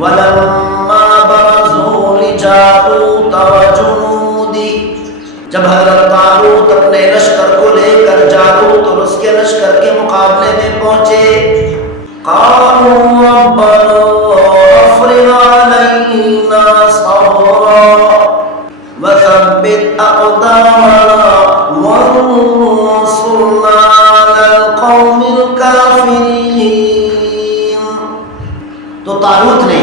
وَلَمَّا بَرَزُوا لِجَالُوتَ وَجُنُودِهِ، جب حضرت طالوت اپنے لشکر کو لے کر جالوت اور اس کے لشکر کے مقابلے میں پہنچے، قَالُوا رَبَّنَا أَفْرِغْ عَلَيْنَا صَبْرًا وَثَبِّتْ أَقْدَامَنَا وَانصُرْنَا عَلَى الْقَوْمِ الْكَافِرِينَ۔ تو طالوت نے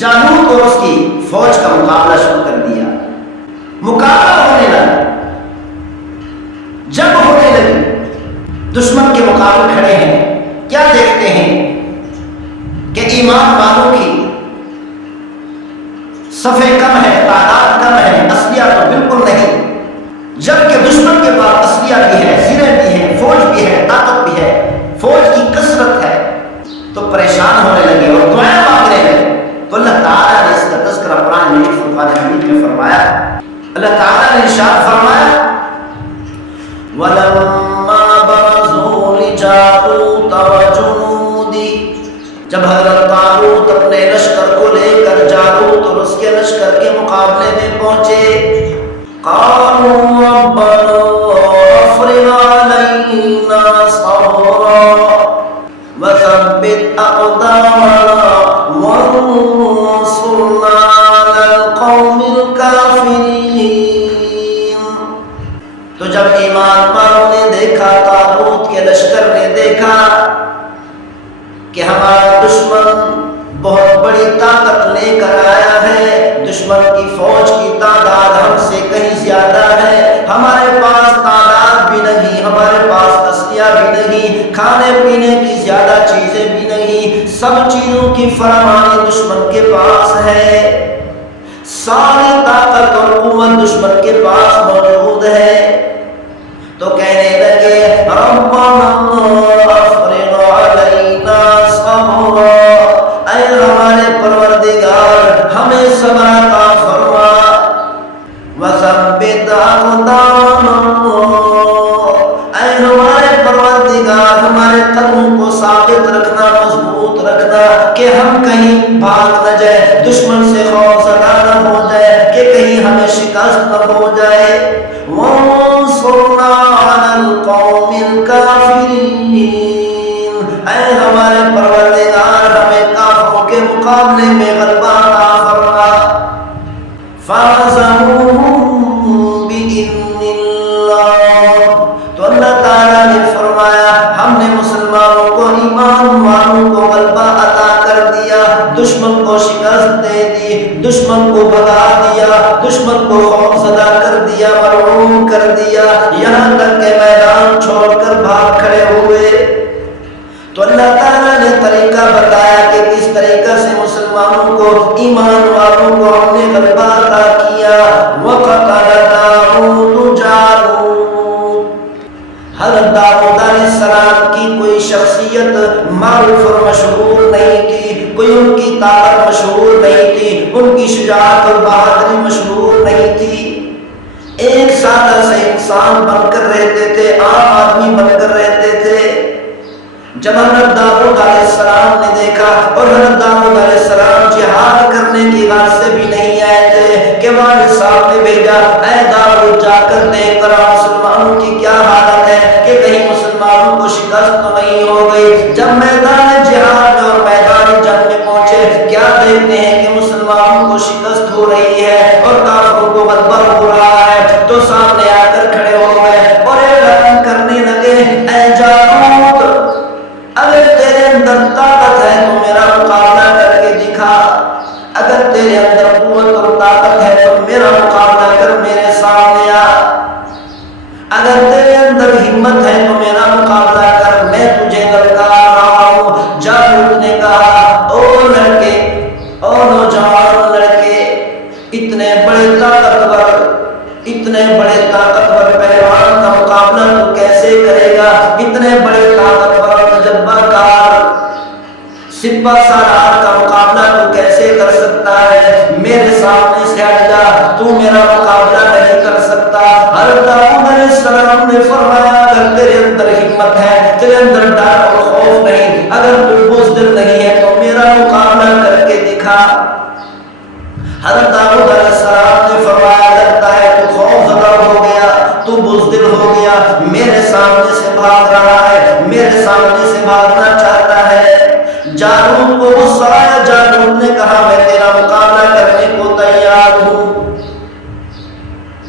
جالوت اور اس کی فوج کا مقابلہ شروع کر دیا۔ مقابلہ ہونے لگا، جنگ ہونے لگی، دشمن کے مقابل کھڑے ہیں، کیا دیکھتے ہیں کہ ایمان والوں کی صفیں کم ہے، تعداد کم ہے، اسلحہ تو بالکل نہیں، جبکہ دشمن کے پاس اسلحہ بھی ہے، سریں بھی ہیں، فوج بھی ہے، طاقت بھی ہے، فوج کی کثرت ہے۔ تو پریشان ہونے لگے اور دعائیں مانگنے لگے۔ تو اللہ تعالیٰ نے اس کا تذکرہ قرآن مجید فرقان حمید میں فرمایا۔ اللہ تعالیٰ نے ارشاد فرمایا وَلَمَّا بَرَزُوا لِجَالُوتَ وَجُنُودِهِ، جب حضرت طالوت اپنے لشکر کو لے کر جالوت اور اس کے لشکر کے مقابلے میں پہنچے، قَالُوا رَبَّنَا أَفْرِغْ عَلَيْنَا صَبْرًا وَثَبِّتْ أَقْدَامَنَا وَانصُرْنَا عَلَى الْقَوْمِ الْكَافِرِينَ۔ تو جب ایمان والوں نے دیکھا، طالوت کے لشکر نے دیکھا کہ ہمارا دشمن بہت بڑی طاقت لے کر آیا ہے، دشمن کی فوج کی تعداد ہم سے کہیں زیادہ ہے، ہمارے پاس تعداد بھی نہیں، ہمارے پاس اسلحہ بھی نہیں، کھانے پینے کی زیادہ چیزیں بھی نہیں، سب چیزوں کی فراوانی دشمن کے پاس ہے، ساری طاقت اور قوت دشمن کے پاس موجود ہے۔ تو کہنے لگے ربنا افرغ علینا صبرا، اے ہمارے پروردگار ہمیں صبر عطا فرما، وثبت اقدامنا، اے ہمارے پروردگار ہمارے قدموں کو ثابت رکھنا، مضبوط رکھنا کہ ہم کہیں بھاگ نہ جائے، دشمن سے خوف زدہ نہ ہو جائے کہ کہیں ہمیں شکست نہ ہو جائے، وانصرنا علی القوم الکافرین، اے ہمارے پروردگار ہمیں کافروں کے مقابلے میں غلبہ عطا فرما۔ فَهَزَمُوهُم بِإِذْنِ اللَّهِ، تو اللہ تعالیٰ نے فرمایا ہم نے مسلمانوں کو، ایمان والوں کو غلبہ عطا کر دیا، دشمن کو شکست دے دی، دشمن کو بھگا دیا، دشمن کو خوفزدہ کر دیا، مرعوب کر دیا، یہاں تک کہ میدان چھوڑ کر بھاگ کھڑے ہوئے۔ تو اللہ تعالیٰ نے طریقہ بتایا کہ کس طریقہ سے مسلمانوں کو، ایمان والوں کو ہم نے غلبہ عطا کیا۔ وَقَتَلَ دَاوُودُ جَالُوتَ، حضرت داؤد علیہ السلام کی کوئی شخصیت معروف اور مشہور نہیں تھی، کوئی ان کی طاقت مشہور نہیں تھی، ان کی شجاعت اور بہادری مشہور نہیں تھی، ایک سادہ سے انسان بن کر رہتے تھے، عام آدمی بن کر رہتے تھے۔ جب حضرت داؤد علیہ السلام نے دیکھا، اور حضرت داؤد علیہ السلام جہاد کرنے کی غرض سے بھی نہیں آئے تھے کہ والد صاحب نے بھیجا اے داؤد جا کر دیکھ کر مسلمانوں کی کیا حالت ہے کہ کہیں مسلمانوں کو شکست تو نہیں ہو گئی۔ جب میدان جہاد میں اور میدان جنگ میں پہنچے، کیا دیکھتے ہیں کہ مسلمانوں کو شکست ہو رہی ہے اور کافروں کو غلبہ ہو رہا ہے، تو سامنے آ کر کھڑے ہو گئے اور اعلان کرنے لگے اے جالوت، اگر تیرے اندر طاقت ہے تو میرا مقابلہ کر کے دکھا، اگر تیرے اندر قوت اور طاقت ہے تو میرا مقابلہ کر، میرے سامنے آ، اگر تیرے اندر ہمت ہے تو میرا مقابلہ کر، میں تجھے للکار رہا ہوں۔ جالوت نے کہا او لڑکے، او نوجوان لڑکے، اتنے بڑے طاقتور پہلوان کا مقابلہ تو کیسے کرے گا؟ اتنے بڑے طاقتور تجربہ کار سپہ سالار کا مقابلہ تو کیسے کر سکتا ہے؟ میرے سامنے سے ہٹ جا، تو میرا مقابلہ نہیں کر سکتا۔ حضرت داؤد علیہ السلام نے فرمایا اگر تیرے اندر ہمت ہے، تیرے اندر ڈر اور خوف نہیں، اگر تو بزدل نہیں ہے تو میرا مقابلہ تھا۔ حضرت داؤد علیہ السلام نے فرمایا لگتا ہے تو خوف زدہ ہو گیا، تو بزدل ہو گیا، میرے سامنے سے بھاگ رہا ہے، میرے سامنے سے بھاگنا چاہتا ہے۔ جالوت کو غصہ آیا، جالوت نے کہا میں تیرا مقابلہ کرنے کو تیار ہوں۔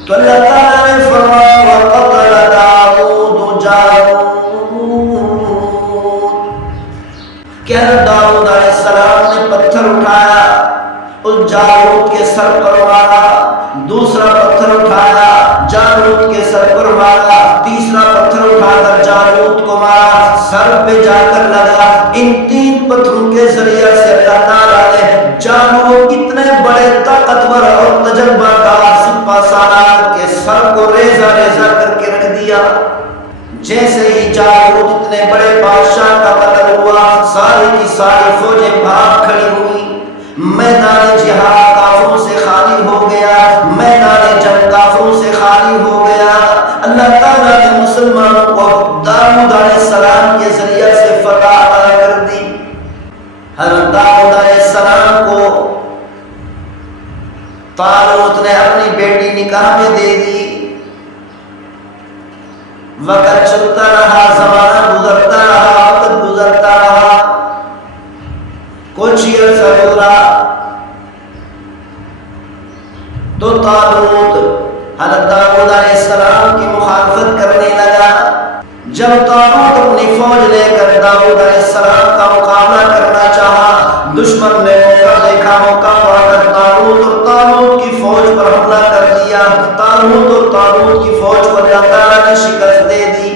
تو اللہ تعالیٰ نے فرمایا وَقَتَلَ دَاوُودُ جَالُوتَ، کہ داؤد علیہ السلام نے پتھر اٹھایا، اس جالوت کے سر پر مارا، دوسرا پتھر اٹھایا جالوت کے سر پر مارا، تیسرا پتھر اٹھا کر جالوت کو مارا، سر پہ جا کر لگا۔ ان 3 پتھروں کے ذریعے سے اللہ تعالیٰ نے جالوت اتنے بڑے طاقتور اور تجربہ کار سپہ سالار کے سر کو ریزہ ریزہ کر کے رکھ دیا۔ جیسے ہی جالوت اتنے بڑے بادشاہ کا قتل ہوا، ساری کی ساری فوجیں بھاگ کھڑی ہوئی، میدان جہاد کافروں سے خالی ہو گیا، میدان جنگ کافروں سے خالی ہو گیا۔ اللہ تعالیٰ نے مسلمانوں کو داؤد علیہ السلام کے ذریعے سے فتح عطا کر دی۔ حضرت داؤد علیہ السلام کو طالوت نے اپنی بیٹی نکاح میں دے دی۔ وقت چلتا رہا، زمانہ گزرتا رہا، وقت گزرتا رہا، کچھ عرصہ گزرا تو طالوت حضرت داؤد علیہ السلام کی مخالفت کرنے لگا۔ جب طالوت اپنی فوج لے کر داؤد علیہ السلام کا مقابلہ کرنا چاہا، دشمن نے موقع دیکھا، موقع پا کر طالوت اور طالوت کی فوج پر حملہ کر دیا۔ طالوت اور طالوت کی فوج کو اللہ تعالیٰ نے شکست دے دی۔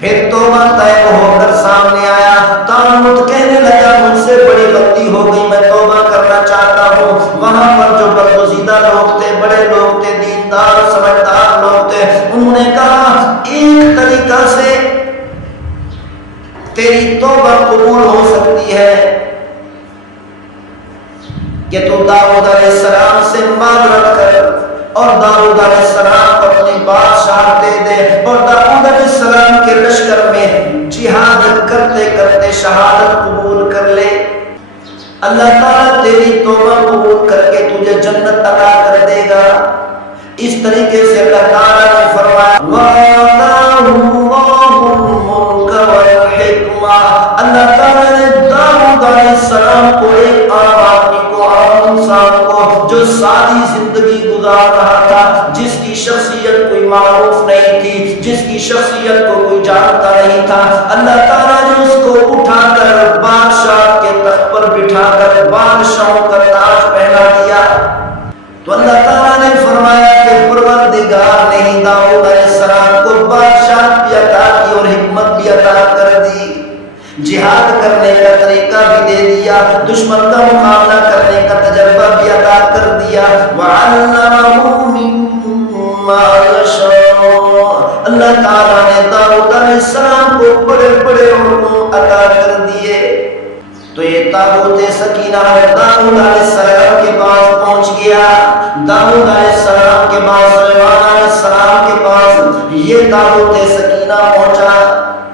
پھر توبہ طائب ہو کر سامنے آیا، طالوت کہنے لگا مجھ سے بڑی غلطی ہو گئی، میں توبہ کرنا چاہتا ہوں۔ وہاں پر جو برگزیدہ لوگ تھے، بڑے لوگ تھے، دیندار سمجھدار لوگ تھے، انہوں نے کہا ایک طریقہ سے تیری توبہ قبول ہو سکتی ہے کہ تو داؤد علیہ السلام سے معذرت کر اور داؤد علیہ السلام کو اپنی بادشاہ دے دے اور داؤد علیہ السلام کے لشکر میں جہاد کرتے کرتے شہادت قبول کر لے۔ اللہ تعالیٰ تیری توبہ قبول کر کے تجھے جنت عطا کر دے گا۔ اس طریقے سے اللہ تعالیٰ نے فرمایا وَآتَاهُ اللَّهُ الْمُلْكَ وَالْحِكْمَةَ، اللہ تعالیٰ نے داؤد علیہ السلام کو ایک عام آدمی کو، عام انسان کو جو سادی زندگی گزار رہا تھا، جس کی شخصیت کوئی معروف نہیں تھی، جس کی شخصیت کو کوئی جانتا نہیں تھا، اللہ تعالیٰ نے اس کو اٹھا کر بادشاہ کے تخت پر بٹھا کر بادشاہوں کا تاج پہنا دیا۔ تو اللہ تعالیٰ نے فرمایا کہ پروردگار نے داؤد علیہ السلام کو بادشاہ بھی عطا کی اور حکمت بھی عطا کر دی، جہاد کرنے کا طریقہ بھی دے دیا، دشمن کا مقابلہ کرنے کا تجربہ بھی عطا کر دیا۔ وَعَلَّمَهُ مِمَّا يَشَاءُ، اللہ تعالیٰ نے داؤد علیہ السلام کو بڑے بڑے علوم عطا کر دیے۔ تو یہ تابوت سکینہ داؤد علیہ السلام کے پاس پہنچ گیا۔ داؤد علیہ السلام کے پاس، سلیمان علیہ السلام کے پاس یہ تابوت